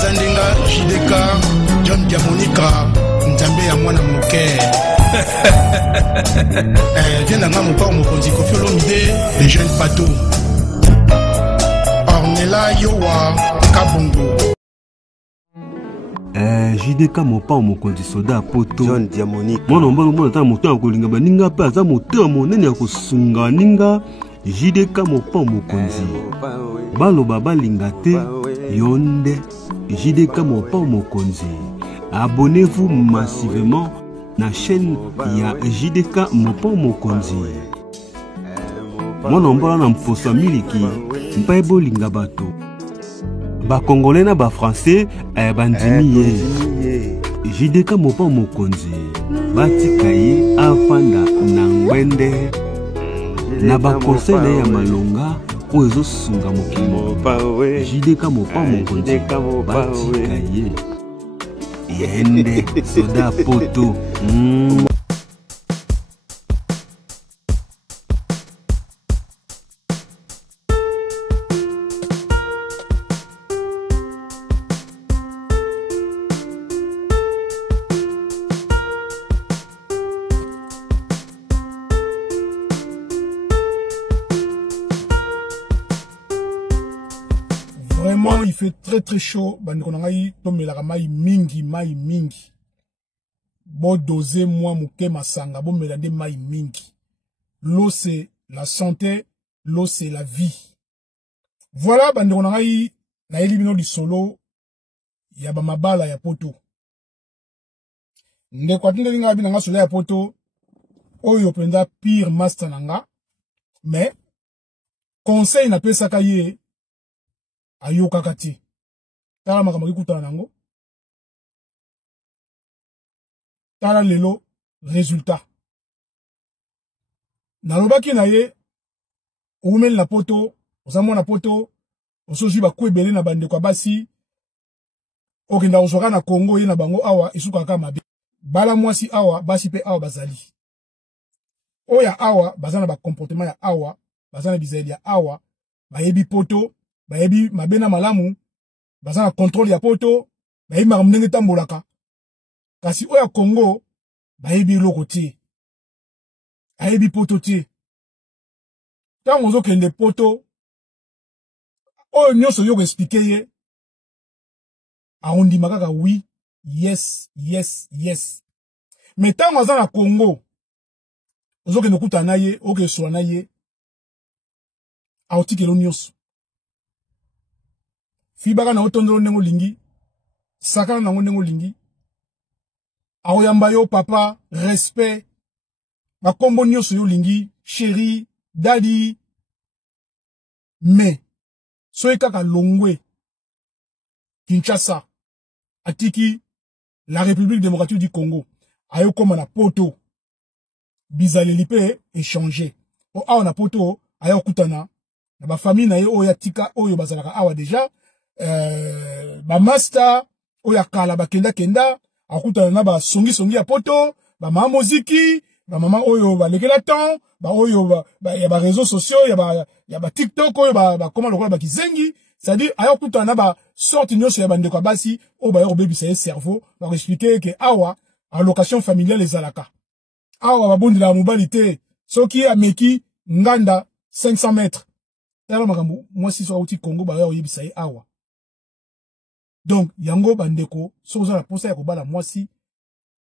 Zandenga, JDK, John Diamonica, Nzambe ya mwana moke. Viens dans mon port, mon konzi Kofi Olomide, les jeunes patos. Ornella Yowa, Kabongo. JDK mon pa mon konzi soda poto. John Diamonica. Mon nombalo mon ta moto akolinga baninga pa za moto monene ya kosunga ninga. JDK mon pa mon konzi. Balo baba lingate yonde. JDK mon pa mon konzi. Abonnez-vous massivement na chaîne ya JDK mon pa mon konzi. Mon nombalo na mposa miliki mpa ebolinga bato. Ba Congolais na ba Français bandimi JDK mopa mokonzi batika ye afanda na ngwende na ba conseil ya malonga ozo sunga mokimo JDK mopa mokonzi batika ye yende soda poto. Vraiment, il fait très chaud. Bandikonangai tomelaka mai mingi. Bo doser moi muke masanga bo melande mai mingi. L'eau c'est la santé, l'eau c'est la vie. Voilà bandikonangai na elimino di solo ya ba mabala ya poto. Ndeko atinde nga binanga solo ya poto oyo penda pire master nanga. Mais conseil na pesa kaye ayo kakati. Tala makamaki kutana nango. Tala lelo résultat. Nalobaki na ye oumel na poto, osamo na poto, osoji ba kwebele na bande kwa basi. Okenda osoka na Congo ye na bango awa isuka kaka mabe. Bala mwasi awa basi pe awa bazali. Oya awa bazana ba comportement ya awa, bazana bizeli ya awa, bayebi poto. Bayebi mabena malamu bazana contrôle ya poto bayebi makamnenge tambolaka kasi oya Congo bayebi loko te ayebi poto te tango zo kende poto oyo nyonso yo expliquer ye aondi makaka oui yes mais tango azana Congo zo kende kutana ye oke soana ye aotikelo nyonso Fibaka na otondolo nengo lingi. Sakana na nengo lingi. Aoyamba yo papa, respect. Bakombo nyoso yo lingi, chéri, daddy. Mais, soye kaka longwe. Kinshasa. Atiki, la République démocratique du Congo. Ayo koma na poto. Bizale lipe, échanger. O awa na poto, ayo kutana. Na ba famille na yo oya tika, oyo bazalaka awa déjà. Ba master oya kala ba kenda akutana na ba songi ya poto ba mama muziki ba mama oyo ba lekela temps ba oyo ya ba réseaux sociaux ya ba TikTok oyo ba comment lokola ba kizengi c'est-à-dire ayo kutana na ba sorte nyonso ya bande kwa basi o ba yo bebisa ye cerveau ba expliquer que awa allocation familiale ezalaka awa ba bondi la mobilité soki ameki nganda 500 mètres tala makambo moi si so auti Congo ba yo yebisa ye awa. Donc, yango bandeko, so za la posa ya kobala mwasi,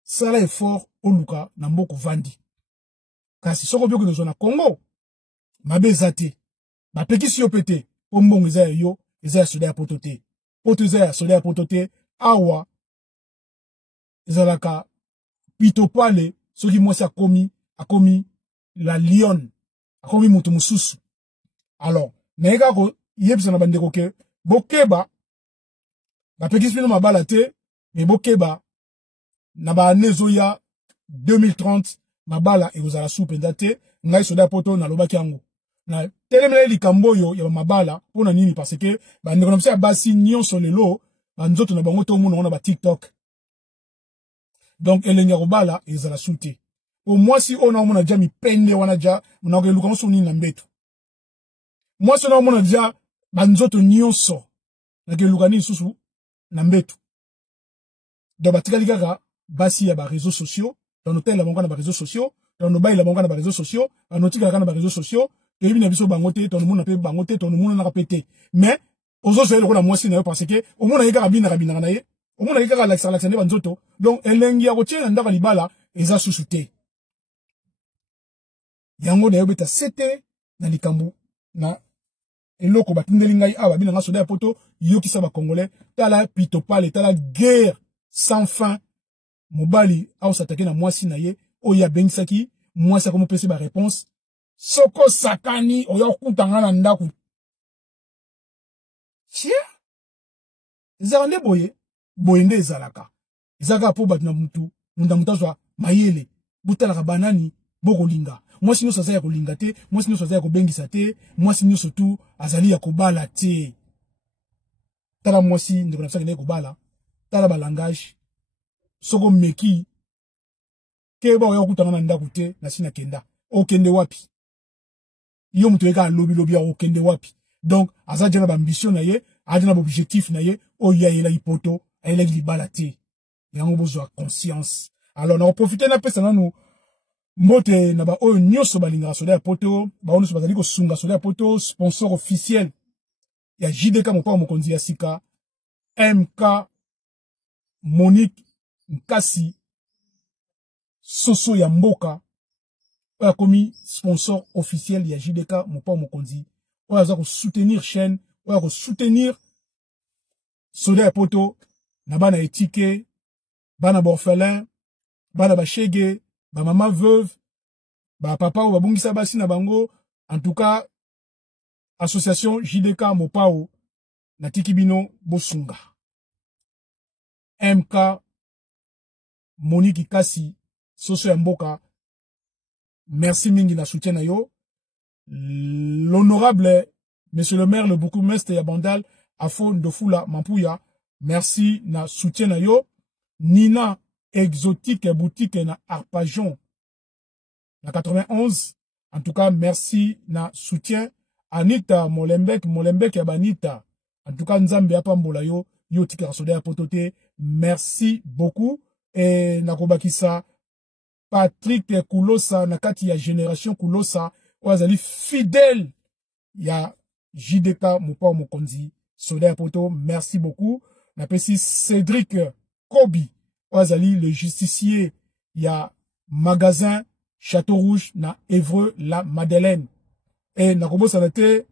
sala effort oluka na mboko vandi. Kasi soko byo kino na Congo, mabe zate, ba pekisi yo pete, ombongo eza yo, eza ya soda ya potote. Poto eza ya soda ya potote, awa, eza laka, pito pale, soki mwasi akomi la lion, akomi mutu mususu. Alors, naega ko, yebisa na bandeko ke, bokeba, ba pekisi bino mabala te, mais bokeba na ba nezo ya 2030 mabala ekozala supenda te ngai soda poto na lobaki yango na telemele likambo yo ya mabala pona nini parce que ba ndeko na mse ya basi nyonso lelo ba nzoto na bango to mona ba TikTok donc elenge kobala ezala sute au moins si on a mona jami pende wana ja na ke luka so nini na mbeto moi so na mona ja ba nzoto nyonso na ke luka ni susu na mbetu. Donc batikali kaka basi ya ba réseaux sociaux, dans hôtel la bango na ba réseaux sociaux, dans nos bails la bango na ba réseaux sociaux, dans nos tika na ba réseaux sociaux, et bina biso bangote, ton monde na pe bangote, ton monde na répété. Mais aux autres le moi si na parce que au monde yeka bina rabina na ye, au monde yeka la ne banzoto. Donc elengi ya kotie na ndaka libala eza susute. Yango na yobeta sete na likambu na eloko batindeli ngai awa bina nga soda ya poto yokisa ba congolais tala pitopale tala guerre sans fin mobali au s'attaquer na mwasi na ye oya bengisaki mwasi akomo pese ba réponse soko sakani oya okutanga na ndaku tia ezalande boye nde ezalaka ezaka po batu na mutu munda mutazwa mayele butalaka banani bokolinga mwasi nyonso aza ya kolinga te mwasi nyonso aza ya kobengisa te mwasi nyonso tu azali ya kobala te tala mwasi ndeko na bisaka nde kobala tala ba langage soko meki keba oya okutanga na ndaku te na sina kenda okende wapi yo mutu eka lobi ya okende wapi donc aza jana ba ambition na ye aza na ba objectif na ye oya yela ipoto ayela libala te yango bozwa conscience alors na profiter na pesa nanu mbote na ba oyo nyoso balinga soda ya poto ba ono so bazali ko sunga soda ya poto sponsor officiel ya JDK mopa mokonzi ya sika MK Monique Nkasi Soso ya mboka oya komi sponsor officiel ya JDK mopa mokonzi oya za ko soutenir chaîne oya ko soutenir soda ya poto na bana etike bana borphelin bana bashege ba maman veuve ba papa ou ba bungisa basi na bango en tout cas association JDK Mopao na tikibino bosunga MK Monique Kasi Soso ya mboka merci mingi na soutien na yo l'honorable monsieur le maire le bourgmestre ya Bandal Afo Ndofula Mampuya merci na soutien na yo Nina exotique boutique na Arpajon na 91 en tout cas merci na soutien Anita Molembek ya Banita en tout cas nzambe apambola yo yo tika soda ya potote merci beaucoup et nakobakisa Patrick Kulosa na kati ya génération Kulosa wazali fidèle ya JDK mopa mokonzi soda ya poto merci beaucoup na pesi Cédric Kobi wazali le justicier ya magasin Château Rouge na Évreux la Madeleine et nakobosa na te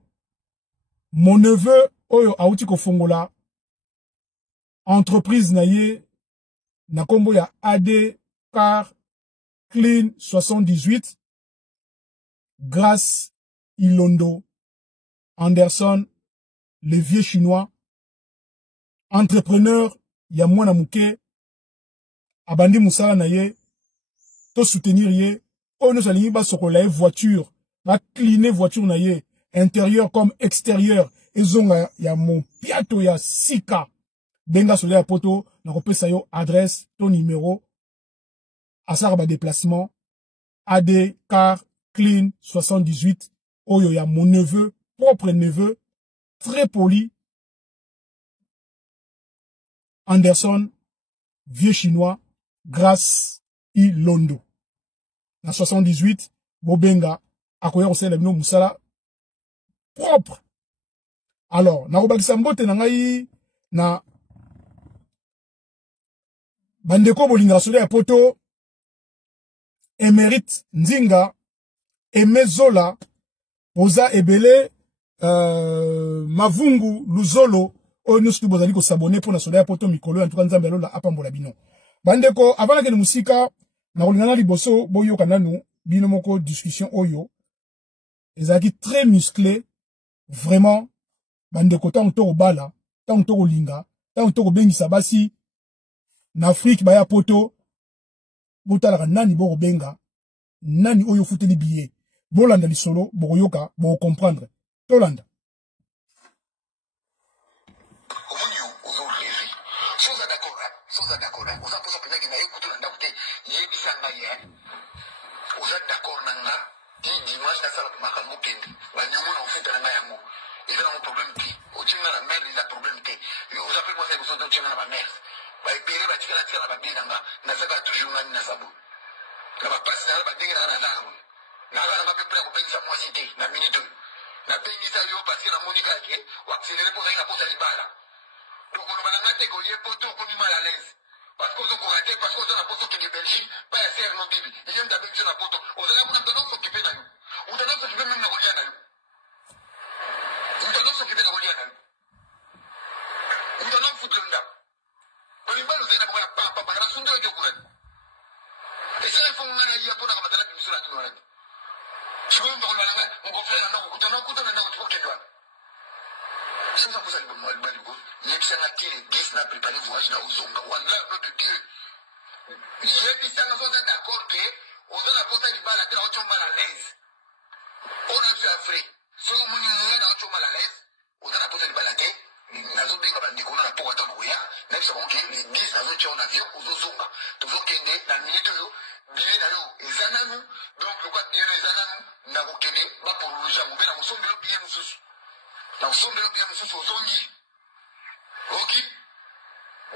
mon neveu oyo auti ko fongola entreprise na ye na kombo ya AD Car Clean 78 grâce Ilondo Anderson le vieux chinois entrepreneur ya mwana muke abandi musala na ye to soutenir ye oyo nous alingi ba sokola voiture ba cleaner voiture na ye intérieur comme extérieur ezonga ya mon piato ya sika benga soleil ya poto na kopesa yo adresse ton numéro asara ba déplacement AD Car Clean 78 oyo ya mon neveu propre neveu très poli Anderson vieux chinois grâce Ilondo na 78 bobenga akoya kosala bino musala propre alors na kobakisa mbote na ngai na bandeko bolinga soda ya poto émérite Nzinga Emezola Oza Ebele Mavungu Luzolo oyo nyonso bozali ko s'abonner pour na soda ya poto mikolo en tout cas nzambe alola apambola bino bandeko avant que musika na kolingana liboso boyoka nanu bino moko discussion oyo ezalaki très musclé vraiment bandeko tant to bala tant to linga tant to bengisa basi na Afrique baya poto botala nani bo benga nani oyo futeli billet bolanda lisolo boyoka bo comprendre tolanda problème vous appelez conseil vous sortez au la merde bah ébélé bah tu vas tirer la bien là na ça va toujours ngani na sabu la va passer là bah dingue na l'arme na la va prêt pour penser moi cité na minute na bengi ça yo passer na monica ke ou accélérer pour la pose à libala donc on va la ngate golier poto ko ni mal à l'aise parce que vous avez raté parce que vous avez poto qui est Belgique pas faire non bibi il y a d'abord sur la poto vous allez vous donner s'occuper là vous allez s'occuper même na golier là vous allez s'occuper de golier là vous allez foutre là on est pas nous allons voir papa la sonde de couler et ça il faut on a y a pour la madame de sur la nuit tu veux dans la on va faire un autre couteau na tu peux quoi c'est ça vous allez bon mal baligo l'excellent les 10 n'a préparé voyage là aux onga wala no de Dieu il y a des gens qui sont d'accord que on a posé du bal à la autre mal à l'aise on a fait après si on m'a na autre mal à l'aise on a posé du bal à terre nazo benga bandiko na po wata boya na bisa ko les 10 nazo tio na avion aux zonga toujours kende na minute yo bien na yo ezananu donc le quoi bien ezananu na ko kende ba pour le jamu bena musombe lo bien mususu na musombe lo bien mususu ozongi ok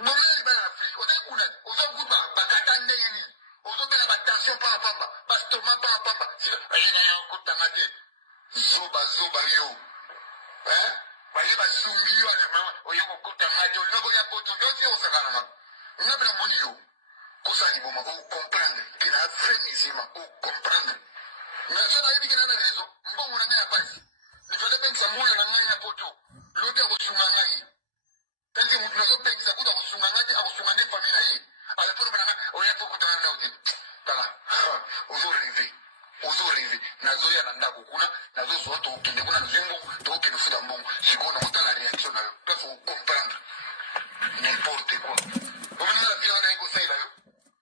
nomeli ba na Afrique on est kuna ozo kuba bakatande yini ozo bena ba tension pa pamba ba stomac pa pamba ayena ya kutangate zoba yo hein baye ba sungi yo ale ma oya ko kutangate oloko ya poto ndozi osakana ma ngabela moni yo kosa ni boma ko comprendre que na frémisima ko comprendre mais ça na yebi que na rezo mbongo na ngaya pasi ni fele pensa moyo na ngaya poto lobe ko sunga ngai tandi mutu nazo pensa kuda ko sunga ngati akusunga ne famille ye ale pour bana oya ko kutana na odi tala ozo rêver nazo ya nanda kokuna nazo zo to kende kuna nzembo to kende futa mbongo sikona kutana réaction na yo pour comprendre n'importe quoi on la vie na ego sai la yo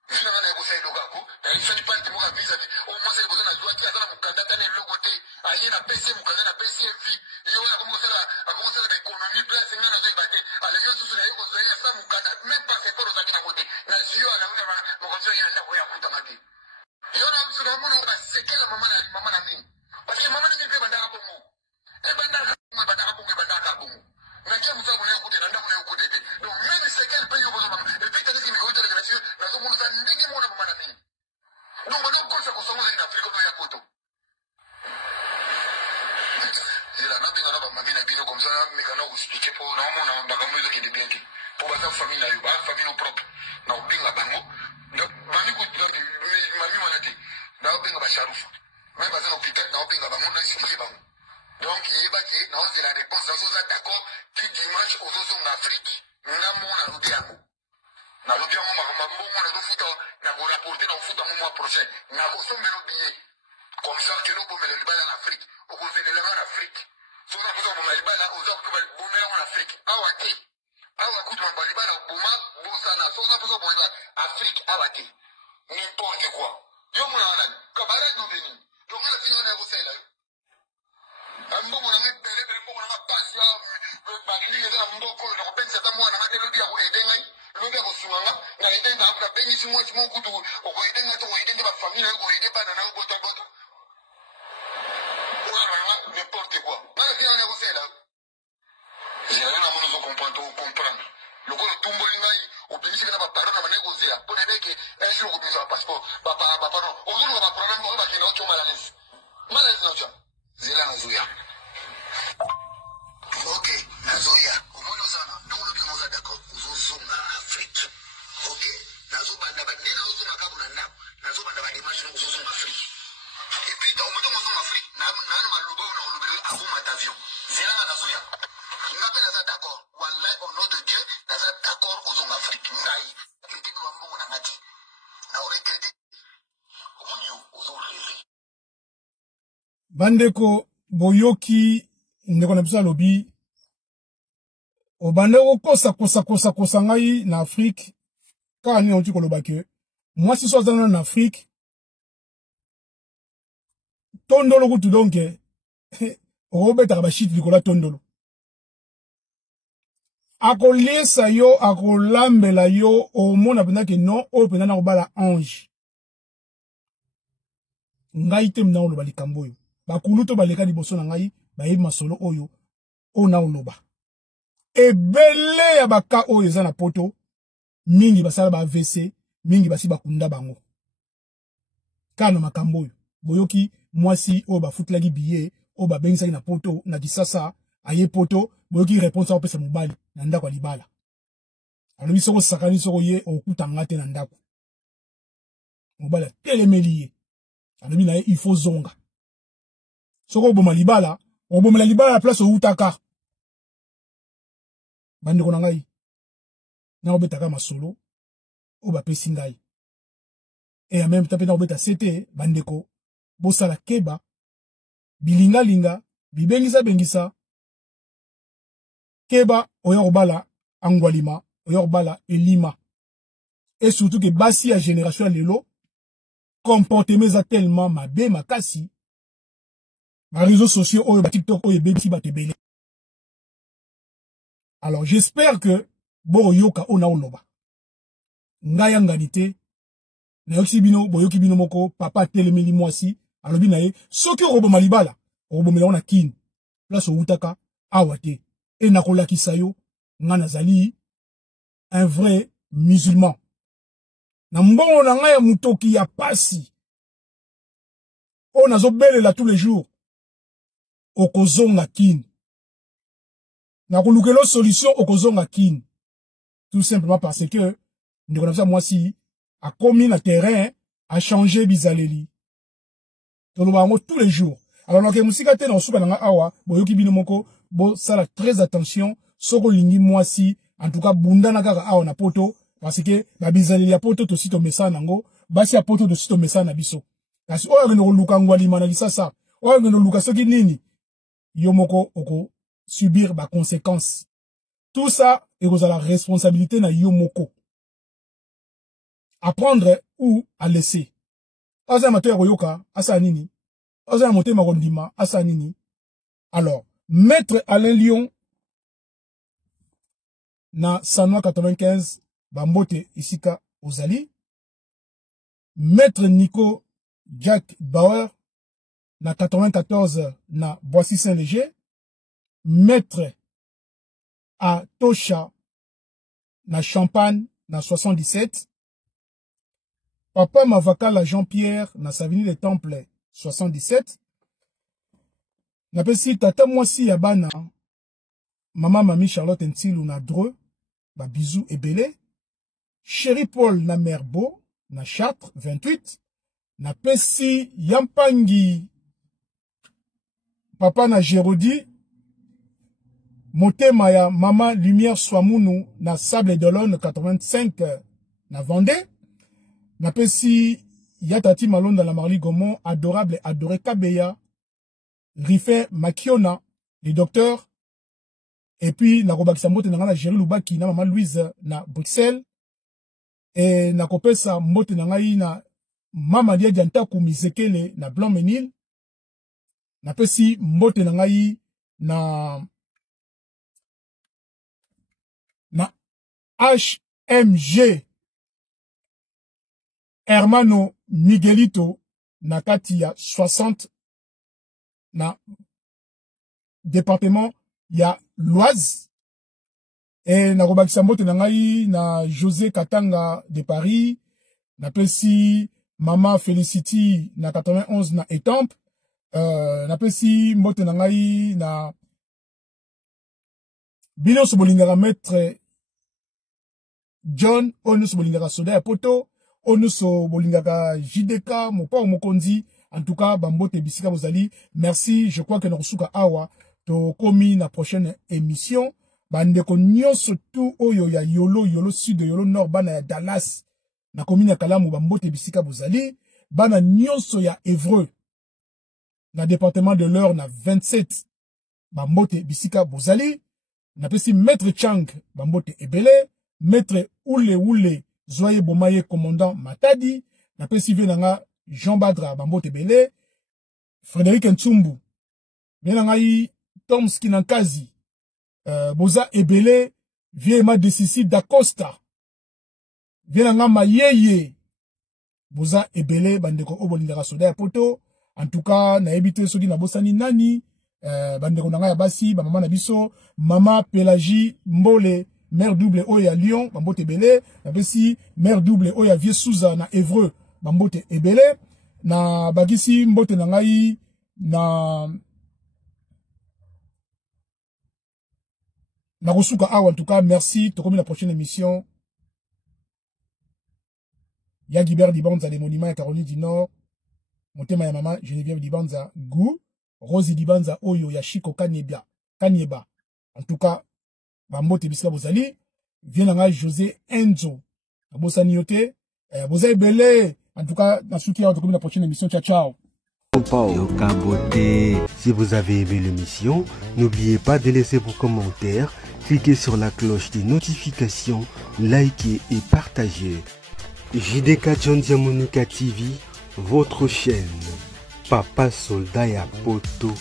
vina na ego sai logako na ifani parti mo ka visa au moins c'est besoin na joie qui azana mukandata ne logote aye na PC mukandata na PC vie yo na commencer la économie place ngana zo ibate ale yo susu na ego zo ya sa mukandata même pas c'est pour ça qui na côté na sio ala una mo ko ya na ko ya kutamati yo na msu na mona ba sekela mama na nini parce que mama ni pe banda hapo mo e banda hapo mo na kia mtu mwana yokote na ndamu na yokote pe donc même sekela pe yo bozo mama et puis tani kimi yokote na sio na zo mona ndenge mona mama na nini donc on a kosa kusonga na Afrika no ya poto ila na binga na ba mami na bino comme ça mais kana ku expliquer pour na mona bakambo zo kende bien pour ba famille na yo ba famille propre na ubinga bango donc mami ku mami wana te na ubinga ba sharufa même ba zo piquet na ubinga bango na expliquer bango donc il va que na c'est la réponse dans ça d'accord qui dimanche aux autres en Afrique na mona lobiango na lobiango makambo mona do futa na ko rapporter na futa mo mois prochain na ko sombe lo billet comme ça que nous bombe le libala en Afrique au ko venir en Afrique so na ko bombe le libala aux autres ko bombe en Afrique awati awa kutu ba libala boma bosana so na ko bombe Afrique awati n'importe quoi yo mona wana kabara no beni donc la fille na ko sela mbongo na mbele mbongo na pasi ya bagili ya mboko na pensa ta mwana na kelo dia ko edengai lobe ko suanga na edenga abra bengi si mwa timo kutu o ko edenga to edenga ba famille ko ede bana na bota voilà n'importe quoi na la fille na ko sela je na mono zo comprendre le ko tumbo lingai o pinisi na ba parona ba negozia pour aider que un jour ko bisa passeport papa no o zo ba problème mo ba kina o choma la liste malaise no cha zela nazuya ok nazuya umono sana ndio tunamoza d'accord uzozunga Afrique ok nazobanda badena uzunga kabuna ndabo nazobanda badimashino uzozunga Afrique et puis dans umoto uzunga Afrique na maluba na ulubele abo matavion zela nazuya ngapela za d'accord wallahi au nom de Dieu naza d'accord uzunga Afrique ngai ndiko mbongo na ngati na uregrete umonyo uzurele bandeko boyoki ndeko na biso alobi obande kosa ngai na Afrique kaka nini oti koloba ke mwasi so azana na Afrique tondolo kutu donke okobetaka bashiti likolo tondolo akoliesa yo akolambela yo omona pena ke non oyo pena na kobala ange ngai te mna oloba likambo oyo bakulu to baleka liboso na ngai bayebi masolo oyo ona oloba ebele ya baka oyo eza na poto mingi basala ba AVC mingi basi bakunda bango kana makambo oyo boyoki mwasi oyo bafutlaki billet oyo babengisaki na poto na disasa aye poto boyoki réponse a opesa mobali na ndako libala alobi soko sakani soko ye okutanga te na ndako mobali telemeli ye alobi na ye il faut zonga soko oboma libala la place outaka bandeko na ngai na obetaka masolo o bapesi ngai et en même temps pe na obeta sete bandeko bosala keba bilinga bibengisa keba oya kobala angwalima oya kobala elima et surtout que basi ya génération lelo comportement eza tellement mabe makasi ma réseaux sociaux oyo ba TikTok oyo bebisi batebele. Alors j'espère que bo yoka ona oloba ngaya nganite na yoki bino boyoki bino moko papa telemeli mwasi alobi na ye soki roboma libala robomela ona kin place outaka awate et nakolakisa yo ngana zali un vrai musulman na mbongo na ngaya mutoki ya pasi o nazo belela tous les jours okozonga kin na kolukelo solution okozonga kin tout simplement parce que ndeko na mwasi a commis na terrain a changé bizaleli toloba ngo tous les jours alors na ke musika te na osuka na nga awa boyoki bino moko bo sala très attention soko lingi mwasi en tout cas bunda na kaka awa na poto parce que ba bizaleli ya poto to sito mesa nango basi ya poto to sito mesa na biso kasi oyo ngeno luka ngwali mana lisasa oyo ngeno luka soki nini yomoko oko subir ba conséquences tout ça est la responsabilité na yomoko apprendre ou à laisser asa matoya koyoka asa nini asa motema kondima asa nini. Alors maître Alain Lyon na Sanois 95 bambote isika ozali maître Nico Jack Bauer na 94 na Boissy Saint-Léger, maître à Tosha na Champagne na 77, papa Mavakala Jean-Pierre na Savigny les Temples 77, na pesi tata mwasi ya bana mama mami Charlotte Ntilu na Dreux ba bisou ebele, chéri Paul na Merbo na Châtre 28, na pesi Yampangi papa na Gérodi motema ya mama Lumière Swamunu na Sable d'Olonne 85 na Vendée, na pesi Yatati Malonda na Marly Gomon adorable adoré Kabeya Rife Makiona les docteurs et puis na kobakisa mbote na ngana Géry Lubaki na mama Louise na Bruxelles et na kopesa mbote na ngai na mama Dia Diantaku Mizekele na Blanc-Ménil, na pesi mbote na ngai na HMG Hermano Miguelito na kati ya 60 na département ya l'Oise et na kobakisa mbote na ngai na José Katanga de Paris, na pesi mama Felicity na 91 na Étampes, na pesi mbote na ngai na bino sobolingaka maître John onu sobolingaka soda ya poto onu sobolingaka JDK mopa mokonzi. En tout cas bambote bisika bozali, merci. Je crois que na kusuka awa to komi na prochaine émission bandeko nyonso tout oyo ya yolo sud yolo nord bana ya Dallas na komi na Kalamu bambote bisika bozali, bana nyonso ya Évreux na département de l'Eure na 27 bambote bisika bozali, na pesi maître Chang bambote ebele, maître Oule Zoye Bomaye commandant Matadi, na pesi venanga Jean Badra bambote ebele, Frédéric Ntsumbu venanga yi Tomski Nankazi, boza ebele viema Desisi d'Acosta venanga mayeye boza ebele bandeko obolindaka soda ya poto. En tout cas na ebite soki na bosani nani bandeko nanga ya basi, maman na biso, Mama Pélagie Mbole, mère double o ya Lyon, bambote belé, na besi mère double o ya Vieux Souza na Évreux, bambote ebele, na bagisi mbote na ngai na Narusuka awa, en tout cas, merci. Tokomi la prochaine émission. Ya Guibert Dibanza, les monuments à Caroline du Nord. Montema ya maman, Geneviève Dibanza, Gou. Rosie Dibanza, Oyo, Yashiko, Kanyeba. En tout cas, Bambote Bisla Bozali. Viens José Enzo. Bosani Yote. Bozali Belé. En tout cas, dans Tokomi la prochaine émission. Ciao, ciao. Si vous avez aimé l'émission, n'oubliez pas de laisser vos commentaires, cliquez sur la cloche des notifications, likez et partagez. JDK John Diamonica TV, votre chaîne. Papa Soldat ya Poto.